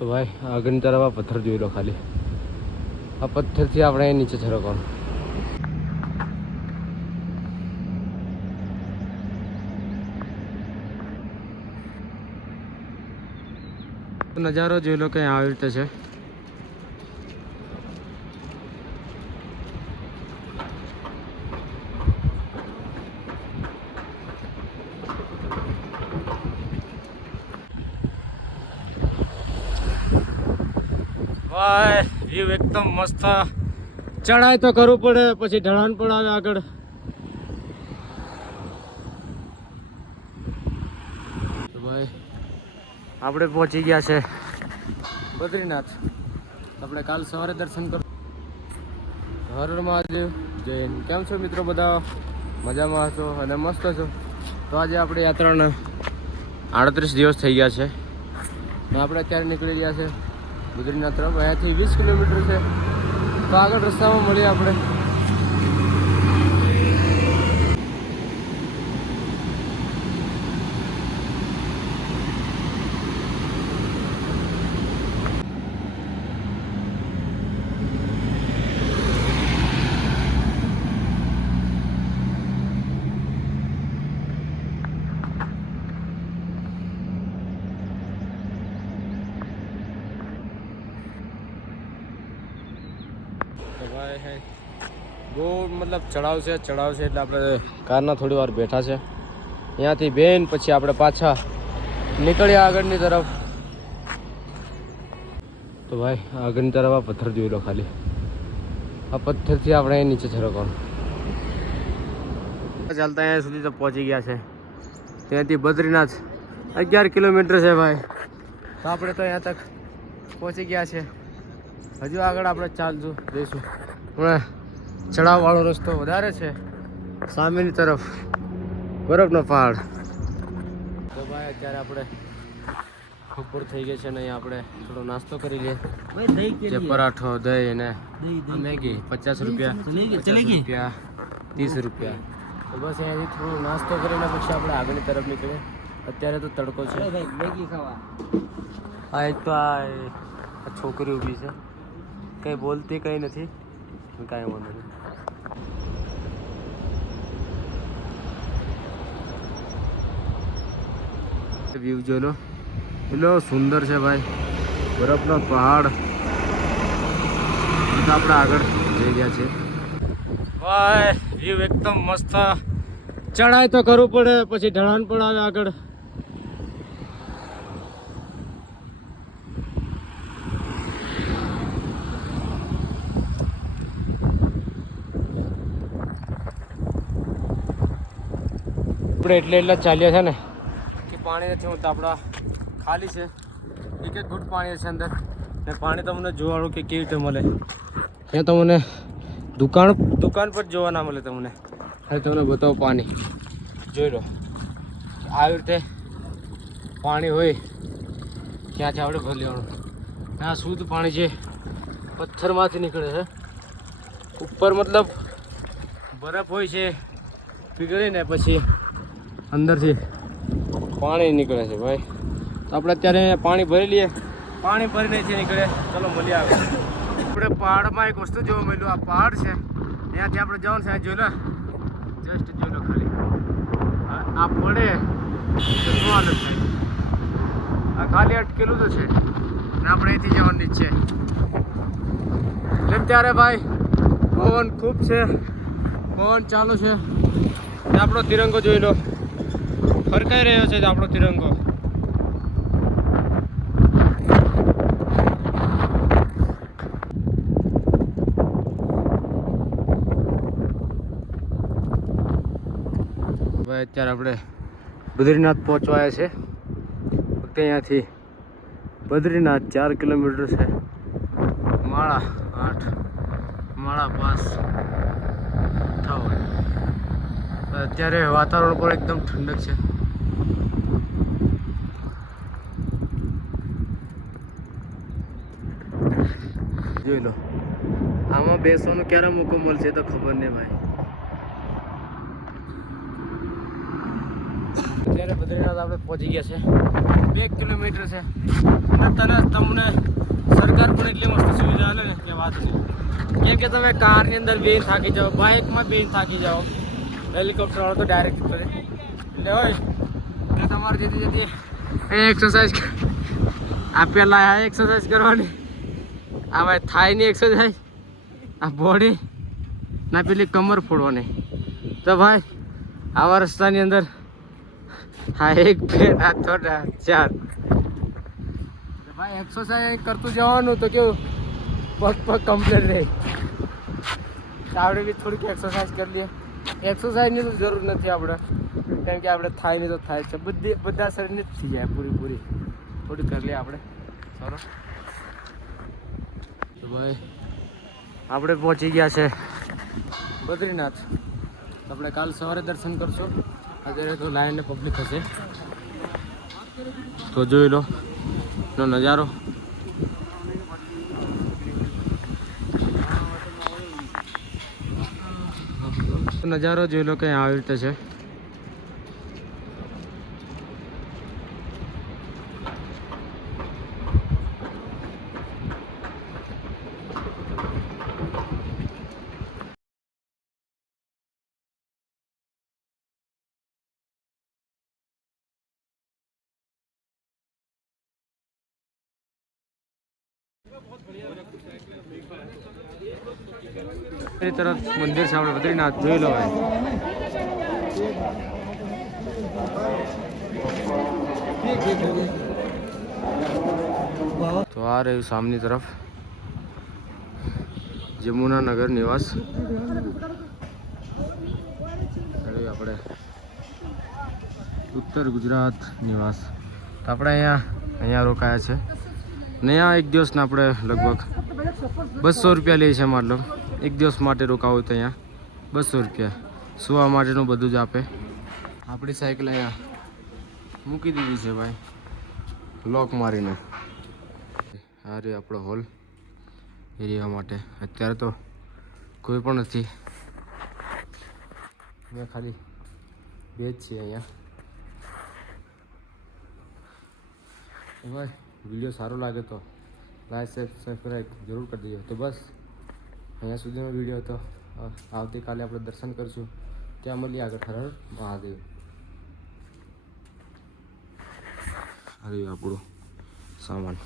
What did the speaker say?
તો ભાઈ આગળની તરફ આ પથ્થર જોઈ લો ખાલી. આ પથ્થરથી આપણે નીચે છરકવાનું. નજારો જોઈ લો કે આવી રીતે છે. ભાઈ વ્યૂ એકદમ મસ્ત. ચડાઈ તો કરવું પડે, પછી ઢળાણ પણ આવે આગળ. તો ભાઈ આપણે પહોંચી ગયા છે બદ્રીનાથ. આપણે કાલ સવારે દર્શન કર. હર હર મહાદેવ. જય હિન્દ. કેમ છો મિત્રો બધા? મજામાં હશો અને મસ્ત છો. તો આજે આપણે યાત્રાના 38 દિવસ થઈ ગયા છે. આપણે અત્યારે નીકળી ગયા છે બદ્રીનાથ તરફ. અહીંયાથી 20 કિલોમીટર છે. તો આગળ રસ્તામાં મળીએ આપણે. બહુ મતલબ ચડાવ છે એટલે આપણે કારના થોડી વાર બેઠા છે. અહીંયાથી બેન પછી આપણે પાછા નીકળ્યા આગળની તરફ. તો ભાઈ આગળની તરફ આ પથ્થર જોઈ લો ખાલી. આ પથ્થરથી આપણે નીચે છરકવાનું. ચાલતા અહીંયા સુધી તો પહોંચી ગયા છે. ત્યાંથી બદ્રીનાથ 11 કિલોમીટર છે ભાઈ. તો આપણે તો અહીંયા તક પહોંચી ગયા છે. હજુ આગળ આપણે ચાલશું જઈશું. હમણાં ચડાવવાળો રસ્તો વધારે છે. સામેની તરફ બરફનો પહાડ. તો ભાઈ અત્યારે આપણે બપોર થઈ ગઈ છે ને અહીંયા આપણે થોડો નાસ્તો કરી લઈએ. જે પરાઠો, દહીં અને મેગી 50 રૂપિયા, 30 રૂપિયા. તો બસ અહીંયાથી થોડો નાસ્તો કરીને પછી આપણે આગળની તરફ નીકળીએ. અત્યારે તો તડકો છે. મેગી ખાવા આ એક તો આ છોકરી ઊભી છે, કંઈ બોલતી કંઈ નથી, કાંઈ વાંધો નહીં. વ્યૂ જોઈ લો, એટલો સુંદર છે ભાઈ. બરફનો પહાડ. આપણે આગળ જઈ ગયા છે ભાઈ. વ્યૂ એકદમ મસ્ત. ચડાઈ તો કરવું પડે, પછી ઢળાણ પણ આવે આગળ. આપણે એટલા ચાલ્યા છે ને કે પાણી નથી હોતું. આપણા ખાલી છે, એક ઘૂંટ પાણી છે અંદર. ને પાણી તમને જોવાનું કે કેવી રીતે મળે. ત્યાં તમને દુકાન પર જોવા ના મળે તમને. હવે તમને બતાવો પાણી જોઈ લો. આવી રીતે પાણી હોય ત્યાંથી આપણે ભરી લેવાનું. આ શુદ્ધ પાણી છે, પથ્થરમાંથી નીકળે છે. ઉપર મતલબ બરફ હોય છે પીગળીને પછી અંદરથી પાણી નીકળે છે ભાઈ. તો આપણે અત્યારે પાણી ભરી લઈએ. પાણી ભરીને છે નીકળે. ચલો મળીએ આગળ. આપણે પહાડમાં એક વસ્તુ જોવા મળ્યું. આ પહાડ છે, ત્યાંથી આપણે જવાનું છે. જોઈ લો, જસ્ટ જોઈ લો ખાલી. આ પડે તો શું હાલત થાય. આ ખાલી અટકેલું તો છે ને આપણે અહીંથી જવાની જ છે. અત્યારે ભાઈ પવન ખૂબ છે, પવન ચાલુ છે. આપણો તિરંગો જોઈ લો, ફરકાઈ રહ્યો છે આપણો તિરંગો. ભાઈ અત્યારે આપણે બદ્રીનાથ પહોંચવાયા છે. ફક્ત અહીંયાથી બદ્રીનાથ 4 કિલોમીટર છે. માળા 8, માળા 5, 58. અત્યારે વાતાવરણ પણ એકદમ ઠંડક છે. જોઈ લો, આમાં બેસવાનો ક્યારે મોકો મળશે તો ખબર નહીં ભાઈ. અત્યારે બદ્રીનાથ આપણે પહોંચી ગયા છે. 2 કિલોમીટર છે. તમને વાત છે. કેમ કે તમે કારની અંદર બેન થાકી જાઓ, બાઇકમાં બેન થાકી જાઓ, હેલિકોપ્ટર વાળો તો ડાયરેક્ટ કરે એટલે હોય એટલે તમારે જતી જતી એક્સરસાઇઝ આ પહેલાં આ એક્સરસાઇઝ કરવાની, આ ભાઈ થાયની એક્સરસાઇઝ, આ બોડી ના પેલી કમર ફોડવાની. તો ભાઈ આવા રસ્તાની અંદર હા 1 2 આ 3 4 ભાઈ એક્સરસાઇઝ કરતું જવાનું તો કેવું પગ કમ્પ્લીટ રહે. આપણે બી થોડીક એક્સરસાઇઝ કરી લઈએ. એક્સરસાઇઝની તો જરૂર નથી આપણે, કેમ કે આપણે થાય નહીં તો થાય છે, બધા શરીરની જ થઈ જાય પૂરી થોડી કરી લઈએ આપણે. સરસ. તો ભાઈ આપણે પહોંચી ગયા છે બદ્રીનાથ. આપણે કાલ સવારે દર્શન કરશું. અત્યારે તો લાઈન પબ્લિક હશે તો જોઈ લો નો નજારો. નજારો જોઈ લો કે આવી રીતે છે. એ તરફ મંદિર છે આપણે બદ્રીનાથ, જોઈ લો ભાઈ. તો આ રહ્યું સામની તરફ જમુનાનગર નિવાસ. આપણે ઉત્તર ગુજરાત નિવાસ. તો આપણે અહીંયા રોકાયા છે ને. અહીંયા એક દિવસના આપણે લગભગ 200 રૂપિયા લે છે. મતલબ એક દિવસ માટે રોકાવું તો અહીંયા 200 રૂપિયા. સુવા માટેનું બધું જ આપે. આપણી સાયકલ અહીંયા મૂકી દીધી છે ભાઈ લોક મારીને. આ રહ્યો આપણો હોલ એરિયા માટે. અત્યારે તો કોઈ પણ નથી, મેં ખાલી બે જ છીએ અહીંયા. ભાઈ વિડીયો સારો લાગે તો લાઈક સબસ્ક્રાઈબ જરૂર કરી દેજો. તો બસ અહીંયા સુધીનો વિડીયો હતો. આવતીકાલે આપણે દર્શન કરીશું. ત્યાં મળીએ આગળ. હર હર મહાદેવ. આવ્યું આપણું સામાન.